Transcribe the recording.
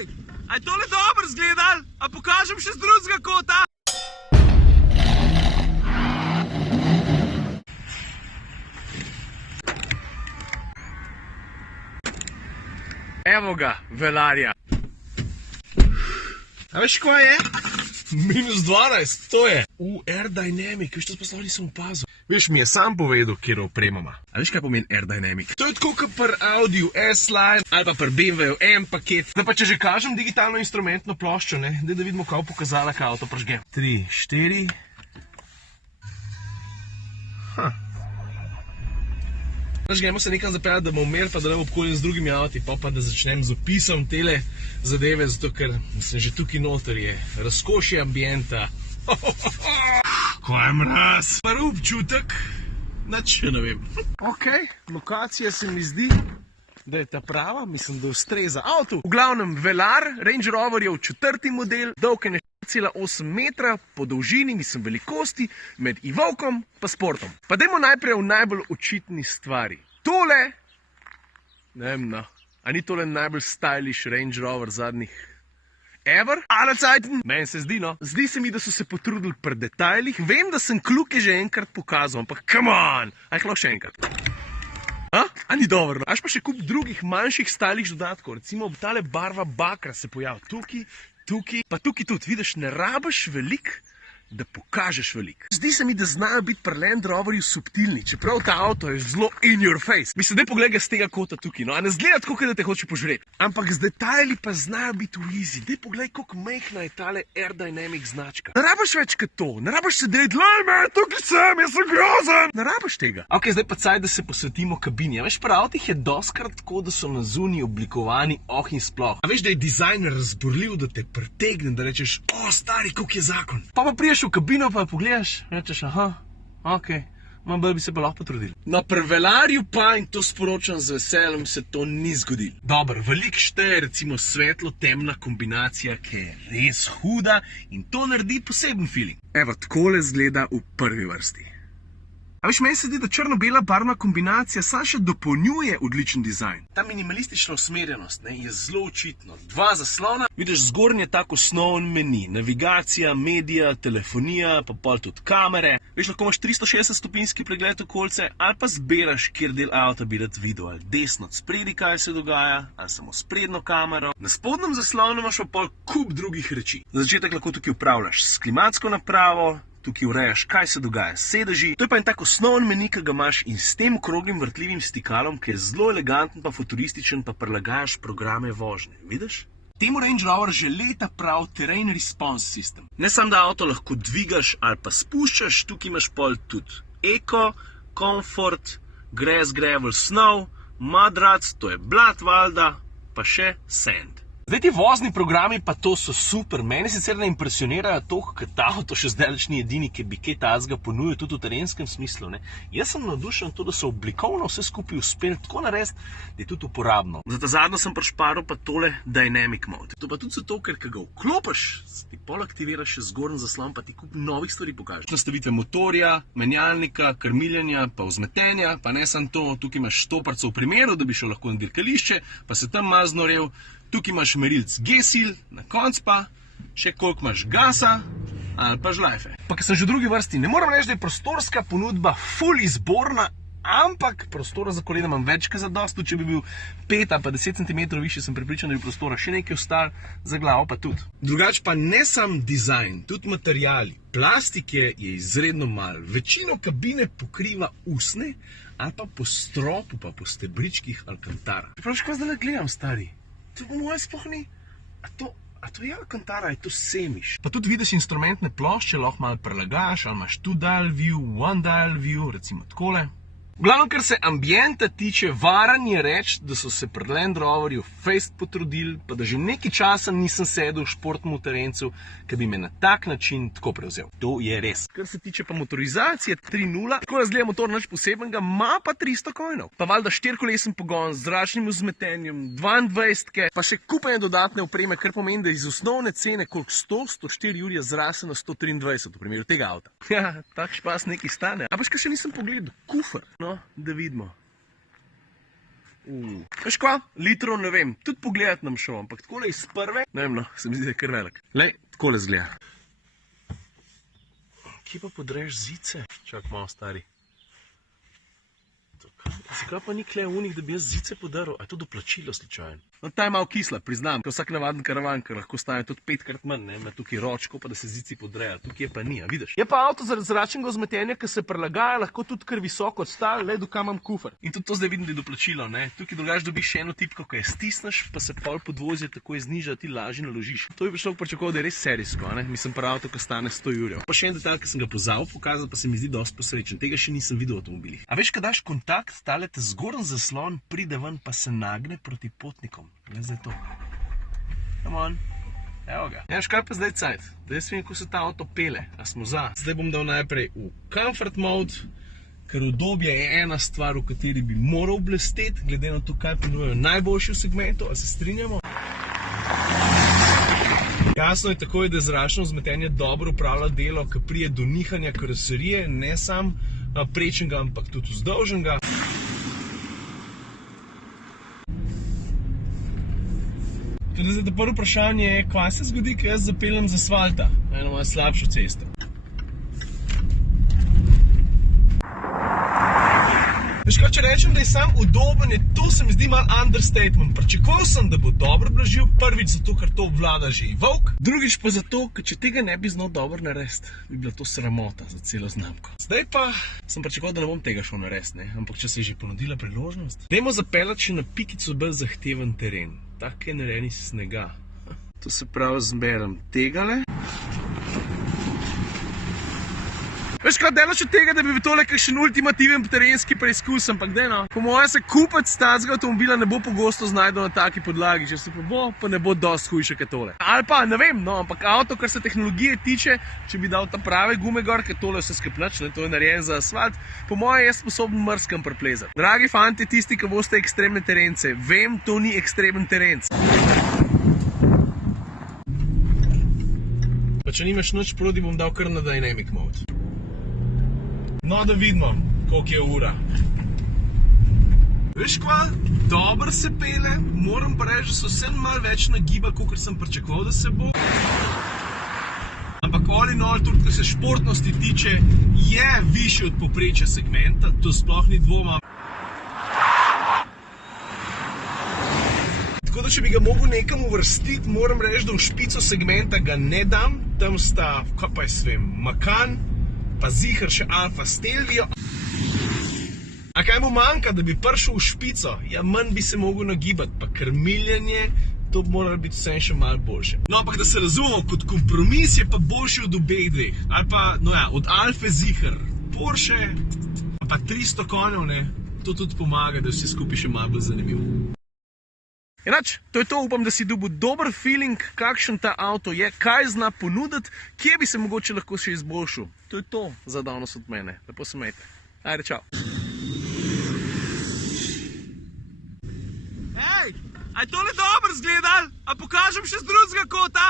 Ej, a je tole dobro zgledal? A pokažem še z drugega kota? Evo ga, velarja. A veš, kaj je? -12, to je. Aerodynamic, veš, to sploh nisem opazil. Veš, mi je sam povedal, kjer opremama. A veš, kaj pomeni Aerodynamic? To je tako kot pri Audiju S-Line ali pa pri BMW-ju M-paket. Zdaj pa, če že kažem digitalno instrumentno ploščo, ne, da vidimo, kaj bo pokazala, kaj avto pržge. 3, 4. Gremo se nekam zapeljati, da bomo umeri, pa da ne bo obkoljen z drugimi avti, pa da začnem z opisom tele zadeve, zato ker sem že tukaj noter, je razkošje ambienta. Kaj je mraz? Prvi občutek, nič ne vem. Ok, lokacija se mi zdi, da je ta prava, mislim, da ustreza avtu. V glavnem, Velar, Range Rover je v 4. model, dolg je 4,8 metra, po dolžini, mislim, velikosti, med Evoquom pa Sportom. Pa dajmo najprej v najbolj očitni stvari. Tole, ne vem, no, a ni tole najbolj stylish Range Rover zadnjih ever? Ale cajten? Meni se zdi, no. Zdi se mi, da so se potrudili pri detajlih. Vem, da sem kljuke že enkrat pokazal, ampak come on, a jih lahko še enkrat. A ni dobro, no? Až pa še kup drugih manjših stylish dodatkov, recimo tale barva bakra se pojavi tukaj, tukaj, pa tukaj tudi, vidiš, ne rabiš veliko, da pokažeš veliko. Zdi se mi, da znajo biti pri Land Roverju subtilni, čeprav ta avto je zelo in your face. Mislim, daj poglej ga z tega kota tukaj, no, a ne zgleda tako, da te hoče požreti. Ampak z detajli pa znajo biti v easy. Daj poglej, koliko mehna je tale Aerodynamic značka. Ne rabiš več kot to, ne rabiš se deliti, lej me, tukaj sem, jaz sem grozen. Ne rabiš tega. Ok, zdaj pa caj, da se posvetimo kabini. A veš, pri avtih je doskrat tako, da so na zunaj oblikovani in sploh. A veš, da je dizajn razburljiv, da te pritegne, da rečeš, o, stari, koliko je zakon. Pa priješ v kabino, pa pogledaš, rečeš, aha, ok, manj bolj bi se pa lahko potrudili. No, pri Velarju pa, in to sporočam z veseljem, se to ni zgodilo. Dobro, veliko šteje recimo svetlo-temna kombinacija, ki je res huda in to naredi poseben feeling. Evo, takole zgleda v prvi vrsti. A veš, meni se zdi, da črno-bela barvna kombinacija samo še dopolnjuje odličen dizajn. Ta minimalistična usmerjenost, ne, je zelo očitno. 2 zaslona, vidiš, zgornji je tak osnoven meni, navigacija, medija, telefonija, pa pol tudi kamere. Veš, lahko imaš 360-stopinjski pregled okolice ali pa zbiraš, kjer del avta bi rad videl, ali desno od spredi, kaj se dogaja, ali samo sprednjo kamero. Na spodnjem zaslonu imaš pa pol kup drugih reči. Na začetek lahko tukaj upravljaš s klimatsko napravo, tukaj urejaš, kaj se dogaja s sedeži. To je pa en tak osnoven meni, ki ga imaš in s tem okroglim vrtljivim stikalom, ki je zelo eleganten pa futurističen, pa prilagajaš programe vožnje. Vidiš? Temu Range Rover že leta prav Terrain Response System. Ne samo, da avto lahko dvigaš ali pa spuščaš, tukaj imaš pol tudi Eco, Comfort, Grass, Gravel, Snow, Madrac, to je blat valjda, pa še Sand. Zdaj ti vozni programi pa to so super. Mene sicer ne impresionirajo toliko, ker ta avto še zdaleč ni edini, ki bi kaj takega ponudil tudi v terenskem smislu, ne. Jaz sem navdušen to, da so oblikovno vse skupaj uspeli tako narediti, da je tudi uporabno. Za ta zadnjo sem prišparil pa tole Dynamic Mode. To pa tudi zato, ker ga vklopiš, ti pol aktiviraš še zgornji zaslon, pa ti kup novih stvari pokaže. Nastavitve motorja, menjalnika, krmiljenja, pa vzmetenja, pa ne samo to, tukaj imaš štoparco v primeru, da bi šel lahko na dirkališče, pa se tam malo znorel. Tukaj imaš merilc G-sil, na koncu pa še koliko imaš gasa ali pa žlajfe. Pa ker sem že v drugi vrsti, ne moram reči, da je prostorska ponudba ful izborna, ampak prostora za kolena imam več kot zadost, tudi če bi bil 5 ali pa 10 cm višji, sem prepričan, da bi prostora še nekaj ostalo, za glavo pa tudi. Drugače pa ne sam dizajn, tudi materiali. Plastike je izredno malo, večino kabine pokriva usne ali pa po stropu, pa po stebričkih Alcantara. Praviš, kaj zdaj gledam, stari? To po moje sploh ni. A to je Alcantara, je to semiš. Pa tudi vidiš instrumentne plošče, lahko malo prilagaš, ali imaš 2-dial view, 1-dial view, recimo takole. V glavnem, kar se ambienta tiče, varan je reči, da so se pri Land Roverju fejst potrudili, pa da že nekaj časa nisem sedel v športnem terencu, ki bi me na tak način tako prevzel. To je res. Kar se tiče pa motorizacije 3.0, tako razgleda motor nič posebenega, ima pa 300 konjev. Pa valjda 4-kolesen pogon z zračnim vzmetenjem, 22, pa še kupanje dodatne opreme, kar pomeni, da iz osnovne cene koliko 104 jurja zrase na 123 v primeru tega avta. Ja, tak špas nekaj stane. A pa še nisem pogledal, kufer. No, da vidimo. Veš kva? Litrov ne vem, tudi pogledati nam šel, ampak takole iz prve, ne vem no, se mi zdi, da je kar velik. Lej, takole zgleda. Kje pa podreš zice? Čak malo stari. Zakaj pa ni kle unih, da bi jaz zice podaril? A je to doplačilo slučajno? No, ta je malo kisla, priznam. Vsak navaden karavan, ker lahko stane tudi 5-krat manj, ne? Ima tukaj ročko, pa da se zici podreja. Tukaj je pa ni, a vidiš? Je pa avto zaradi zračnega vzmetenja, ki se prilagaja, lahko tudi kar visoko odstavi, le dokaj imam kufer. In tudi to zdaj vidim, da je doplačilo, ne? Tukaj drugače dobiš še eno tipko, ko je stisneš, pa se pol podvozje takoj zniža, ti lažje naložiš. To bi človek pričakoval, da je res serijsko, ne? Mislim pa avto, ki stane 100 jurjev. Pa še en detalj, ki sem ga pozabil pokazati, pa se mi zdi dosti posrečen. Tega še nisem videl v avtomobilih. A veš, kad daš kontakt, tale te zgornji zaslon pride ven, pa se nagne proti potnikom. Le zdaj to. Come on. Evo ga. Ja, škaj pa zdaj cajt. Da jaz vidim, ko se ta avto pele. A smo za. Zdaj bom dal najprej v comfort mode, ker udobje je ena stvar, v kateri bi moral blesteti, glede na to, kaj ponujajo najboljši v segmentu. A se strinjamo? Jasno je takoj, da zračno vzmetenje dobro upravlja delo, ki prije do nihanja karoserije, ne sam prečnega, ampak tudi vzdolžnega. Tudi zdaj, prvo vprašanje je, kaj se zgodi, ko jaz zapeljem z asfalta, na eno mojo slabšo cesto. Veš kaj, če rečem, da je sam udoben, to se mi zdi malo understatement. Pričakoval sem, da bo dobro blažil, prvič zato, ker to obvlada že volk, drugič pa zato, ker če tega ne bi znal dobro narediti, bi bila to sramota za celo znamko. Zdaj pa sem pričakoval, da ne bom tega šel narediti, ne? Ampak če se je že ponudila priložnost. Dajmo zapeljati še na pikico bolj zahteven teren. Tak je narejen iz snega. To se pravi, zmerem tegale. Veš kaj, delaš od tega, da bi bil tole kakšen ultimativen terenski preizkus, ampak daj no. Po mojem se kupec tacega avtomobila ne bo pogosto znajdel na taki podlagi, če se pa bo, pa ne bo dosti hujše kot tole. Ali pa, ne vem, no, ampak avto, kar se tehnologije tiče, če bi dal ta prave gume gor, ker tole vse skepnač, ne, to je narejen za asfalt, po mojem je sposoben mrskam preplezati. Dragi fanti, tisti, ki boste ekstremne terence, vem, to ni ekstremen terenc. Pa če nimaš nič proti, bom dal kar na dynamic mode. No, da vidimo, koliko je ura. Veš kva, dobro se pele, moram pa reči, da se vsem malo več nagiba, kakor sem pričakoval, da se bo. Ampak all in all, tudi kar se športnosti tiče, je višji od povprečja segmenta, to sploh ni dvoma. Tako da, če bi ga mogel nekam uvrstiti, moram reči, da v špico segmenta ga ne dam. Tam sta, kaj pa jaz vem, Macan, pa ziher še Alfa Stelvio. A kaj mu manjka, da bi prišel v špico? Ja, manj bi se mogel nagibati, pa krmiljanje, to bi moralo biti vse še malo boljše. No, ampak da se razumemo, kot kompromis je pa boljši od obeh dveh. Ali pa, no ja, od Alfe ziher, Porsche, pa 300 konjev, ne, to tudi pomaga, da vsi skupaj še malo bolj zanimivo. Enač, to je to, upam, da si dobil dober feeling, kakšen ta avto je, kaj zna ponuditi, kje bi se mogoče lahko še izboljšal. To je to za danes od mene. Lepo se imejte. Ajde, čau. Hej, a je tole dobro zgledal? A pokažem še z drugega kota?